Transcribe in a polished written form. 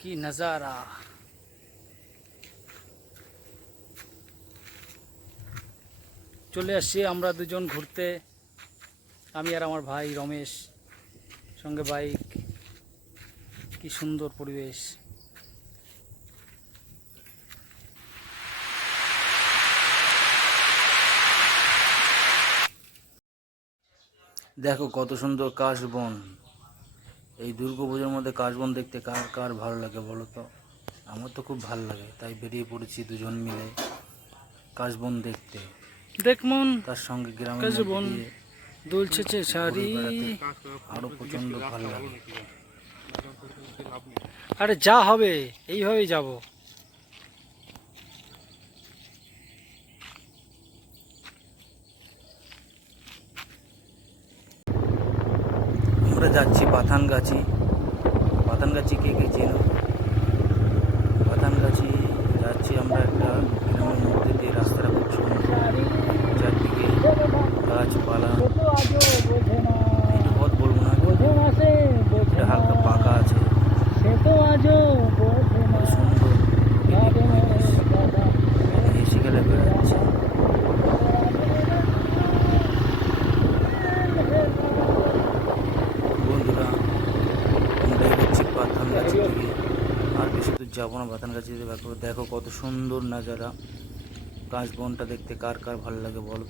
কি নজারা! চলে আসছি আমরা দুজন ঘুরতে, আমি আর আমার ভাই রমেশ, সঙ্গে বাইক। কি সুন্দর পরিবেশ! দেখো কত সুন্দর কাশবন। এই দুর্গাপুজোর মধ্যে কাশবন দেখতে কার কার ভালো লাগে বলো তো? আমার তো খুব ভালো লাগে, তাই বেরিয়ে পড়েছি দুজন মিলে কাশবন দেখতে। দেখমন তার সঙ্গে গ্রামের মধ্যে দিয়ে দুলছে শাড়ি, আরো প্রচন্ড ভালো লাগে। আরে যা হবে এইভাবেই যাব। আমরা যাচ্ছি পাথানগাছি। পাথানগাছি কে কে চেনো? পাথানগাছি যাচ্ছি আমরা একটা গ্রামের মধ্যে দিয়ে। রাস্তাটা খুব সুন্দর, চারদিকে গাছপালা। পথ বলবো না, এটা হালকা পাকা আছে, সুন্দর পরিবেশ। হেসে গেলে বেড়াচ্ছে। বন্ধুরা আমরা এগোচ্ছি পাথানগাছি দিকে, আর বেশি দূর যাবো না। পাথানগাছি দেখো কত সুন্দর নাজারা। কাশবনটা দেখতে কার কার ভালো লাগে বলো?